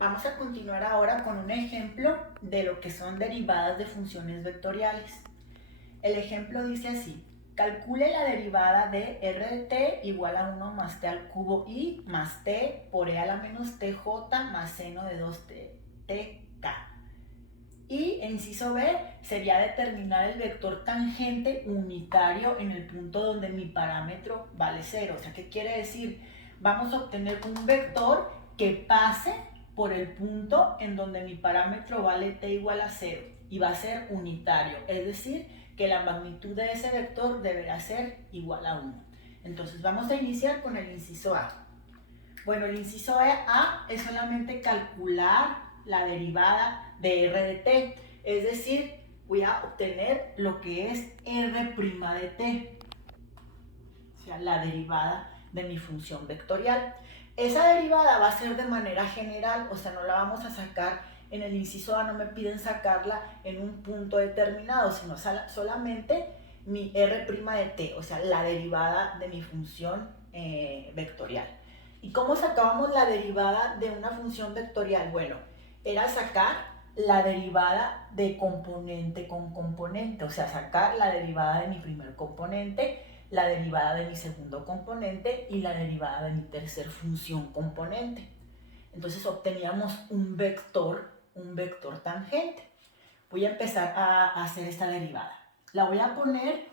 Vamos a continuar ahora con un ejemplo de lo que son derivadas de funciones vectoriales. El ejemplo dice así: calcule la derivada de r de t igual a 1 más t al cubo i más t por e a la menos tj más seno de 2t tk. Y en inciso B sería determinar el vector tangente unitario en el punto donde mi parámetro vale 0. O sea, ¿qué quiere decir? Vamos a obtener un vector que pase por el punto en donde mi parámetro vale t igual a 0 y va a ser unitario, es decir, que la magnitud de ese vector deberá ser igual a 1. Entonces vamos a iniciar con el inciso A. Bueno, el inciso A es solamente calcular la derivada de r de t, es decir, voy a obtener lo que es r' de t, o sea, la derivada de mi función vectorial. Esa derivada va a ser de manera general, o sea, no la vamos a sacar en el inciso A, no me piden sacarla en un punto determinado, sino solamente mi r' de t, o sea, la derivada de mi función vectorial. ¿Y cómo sacábamos la derivada de una función vectorial? Bueno, era sacar la derivada de componente con componente, o sea, sacar la derivada de mi primer componente, la derivada de mi segundo componente y la derivada de mi tercer función componente. Entonces obteníamos un vector tangente. Voy a empezar a hacer esta derivada. La voy a poner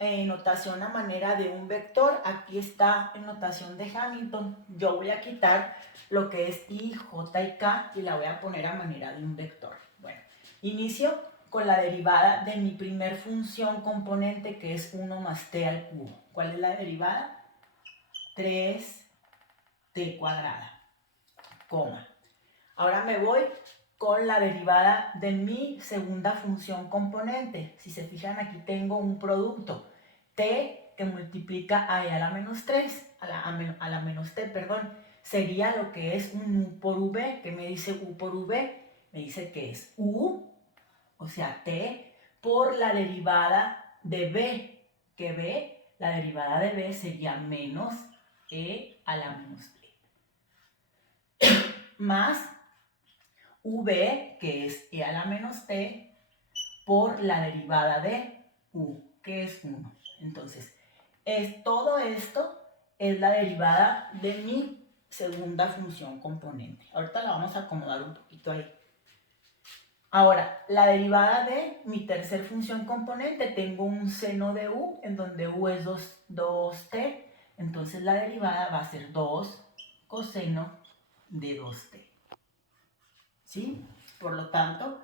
en notación a manera de un vector. Aquí está en notación de Hamilton. Yo voy a quitar lo que es i, j y k y la voy a poner a manera de un vector. Bueno, inicio con la derivada de mi primer función componente, que es 1 más t al cubo. ¿Cuál es la derivada? 3t cuadrada, coma. Ahora me voy con la derivada de mi segunda función componente. Si se fijan, aquí tengo un producto, t que multiplica a e a la menos 3, a la menos t, perdón, sería lo que es un u por v. ¿Qué me dice u por v? Me dice que es u, o sea, t, por la derivada de b, que b, la derivada de b sería menos e a la menos t, más v, que es e a la menos t, por la derivada de u, que es 1. Entonces, todo esto es la derivada de mi segunda función componente. Ahorita la vamos a acomodar un poquito ahí. Ahora, la derivada de mi tercer función componente, tengo un seno de u, en donde u es 2t, entonces la derivada va a ser 2 coseno de 2t. ¿Sí? Por lo tanto,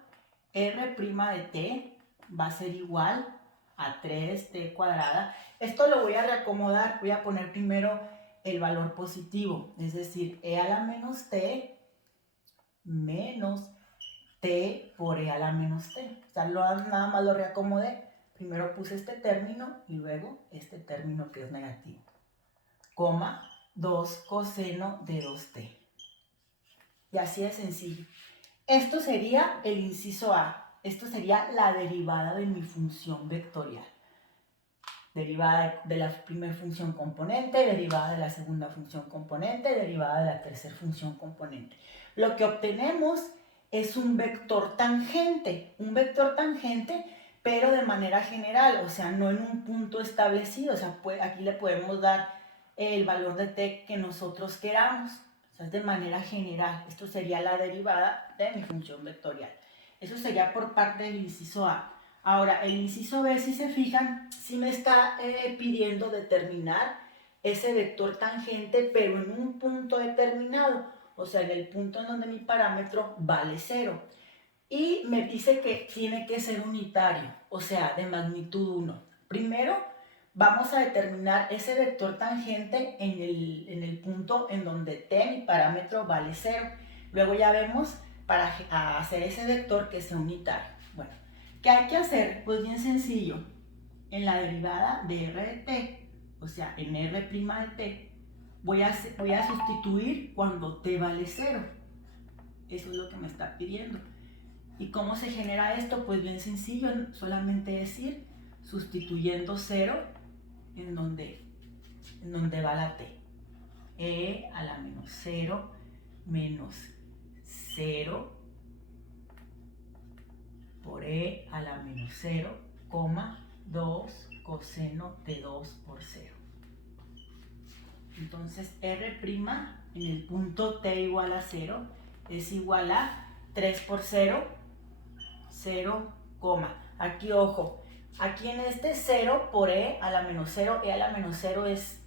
r' de t va a ser igual a 3t cuadrada. Esto lo voy a reacomodar, voy a poner primero el valor positivo, es decir, e a la menos t menos t por e a la menos t. O sea, nada más lo reacomodé. Primero puse este término y luego este término que es negativo. Coma 2 coseno de 2t. Y así de sencillo. Esto sería el inciso A. Esto sería la derivada de mi función vectorial. Derivada de la primera función componente, derivada de la segunda función componente, derivada de la tercera función componente. Lo que obtenemos es un vector tangente, pero de manera general, o sea, no en un punto establecido. O sea, aquí le podemos dar el valor de t que nosotros queramos. O sea, es de manera general. Esto sería la derivada de mi función vectorial. Eso sería por parte del inciso A. Ahora, el inciso B, si se fijan, sí me está pidiendo determinar ese vector tangente, pero en un punto determinado. O sea, en el punto en donde mi parámetro vale 0. Y me dice que tiene que ser unitario, o sea, de magnitud 1. Primero, vamos a determinar ese vector tangente en el punto en donde t, mi parámetro, vale 0. Luego ya vemos para hacer ese vector que sea unitario. Bueno, ¿qué hay que hacer? Pues bien sencillo. En la derivada de r de t, o sea, en r' de t, voy a sustituir cuando t vale 0. Eso es lo que me está pidiendo. ¿Y cómo se genera esto? Pues bien sencillo, solamente decir sustituyendo 0 en donde va la t. E a la menos 0 menos 0 por e a la menos 0, 2 coseno de 2 por 0. Entonces R' en el punto t igual a 0 es igual a 3 por 0, 0, aquí ojo, aquí en este 0 por e a la menos 0, e a la menos 0 es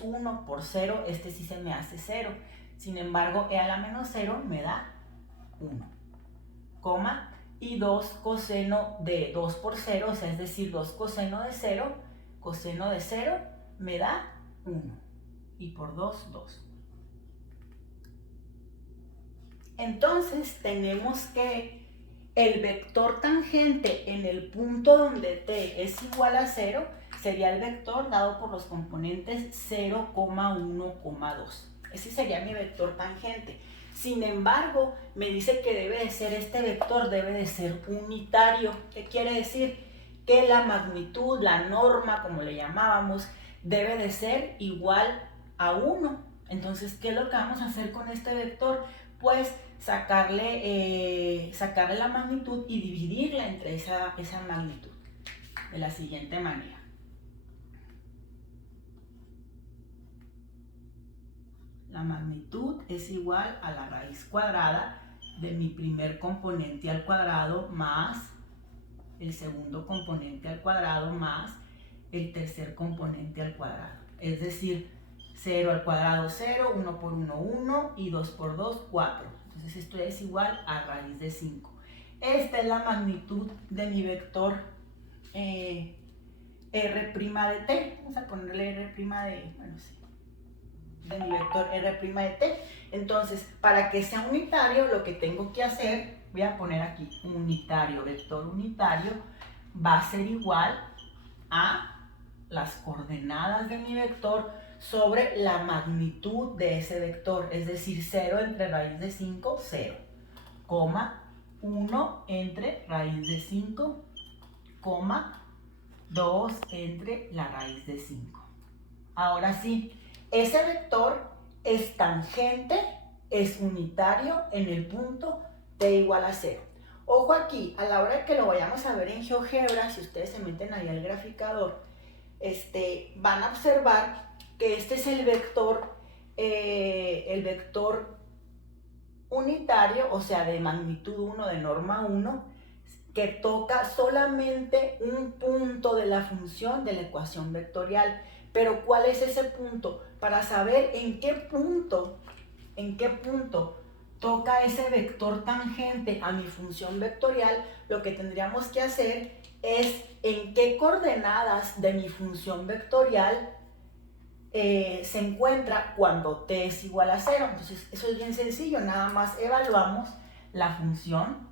1 por 0, este sí se me hace 0. Sin embargo, e a la menos 0 me da 1, y 2 coseno de 2 por 0, o sea, es decir, 2 coseno de 0 me da 1. Y por 2, 2. Entonces, tenemos que el vector tangente en el punto donde t es igual a 0 sería el vector dado por los componentes 0, 1, 2. Ese sería mi vector tangente. Sin embargo, me dice que debe de ser este vector, debe de ser unitario. ¿Qué quiere decir? Que la magnitud, la norma, como le llamábamos, debe de ser igual a 1. Entonces, ¿qué es lo que vamos a hacer con este vector? Pues sacarle la magnitud y dividirla entre esa magnitud de la siguiente manera. La magnitud es igual a la raíz cuadrada de mi primer componente al cuadrado más el segundo componente al cuadrado más el tercer componente al cuadrado. Es decir, 0 al cuadrado 0, 1 por 1, 1 y 2 por 2, 4. Entonces esto es igual a raíz de 5. Esta es la magnitud de mi vector R' de t. Vamos a ponerle R' de mi vector R' de t. Entonces, para que sea unitario, lo que tengo que hacer, voy a poner aquí unitario, vector unitario, va a ser igual a las coordenadas de mi vector sobre la magnitud de ese vector, es decir, 0 entre raíz de 5, 0, 1 entre raíz de 5, 2 entre la raíz de 5. Ahora sí, ese vector es tangente, es unitario en el punto t igual a 0. Ojo aquí, a la hora de que lo vayamos a ver en GeoGebra, si ustedes se meten ahí al graficador, van a observar que este es el vector unitario, o sea, de magnitud 1, de norma 1, que toca solamente un punto de la función de la ecuación vectorial. Pero ¿cuál es ese punto? Para saber en qué punto toca ese vector tangente a mi función vectorial, lo que tendríamos que hacer es en qué coordenadas de mi función vectorial se encuentra cuando t es igual a 0. Entonces, eso es bien sencillo, nada más evaluamos la función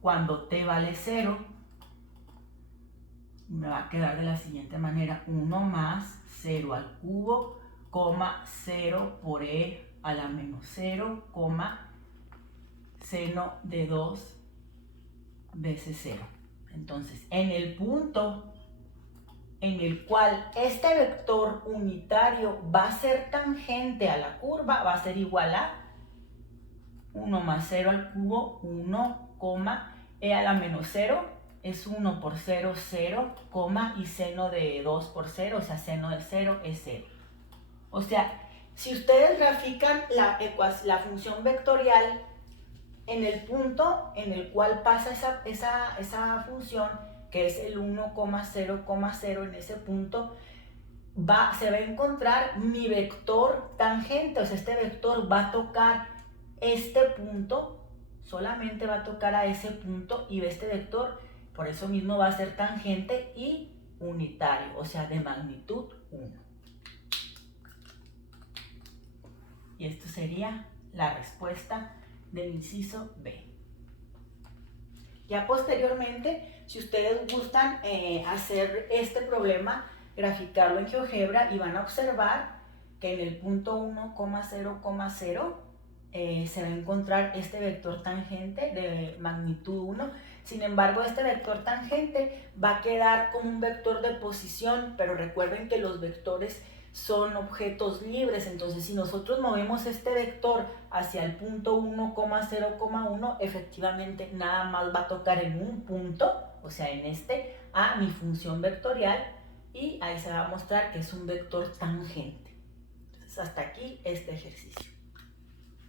cuando t vale 0. Me va a quedar de la siguiente manera: 1 más 0 al cubo, 0 por e a la menos 0, seno de 2 veces 0. Entonces, en el punto en el cual este vector unitario va a ser tangente a la curva, va a ser igual a 1 más 0 al cubo, 1, e a la menos 0 es 1 por 0, 0, y seno de 2 por 0, o sea, seno de 0 es 0. O sea, si ustedes grafican la función vectorial en el punto en el cual pasa esa función, que es el 1,0,0, en ese punto se va a encontrar mi vector tangente, o sea, este vector va a tocar este punto, solamente va a tocar a ese punto, y este vector, por eso mismo va a ser tangente y unitario, o sea, de magnitud 1. Y esto sería la respuesta del inciso B. Ya posteriormente, si ustedes gustan hacer este problema, graficarlo en GeoGebra, y van a observar que en el punto 1,0,0 se va a encontrar este vector tangente de magnitud 1. Sin embargo, este vector tangente va a quedar como un vector de posición, pero recuerden que los vectores son objetos libres. Entonces, si nosotros movemos este vector hacia el punto 1,0,1, efectivamente nada más va a tocar en un punto, o sea, en este, a mi función vectorial, y ahí se va a mostrar que es un vector tangente. Entonces, hasta aquí este ejercicio.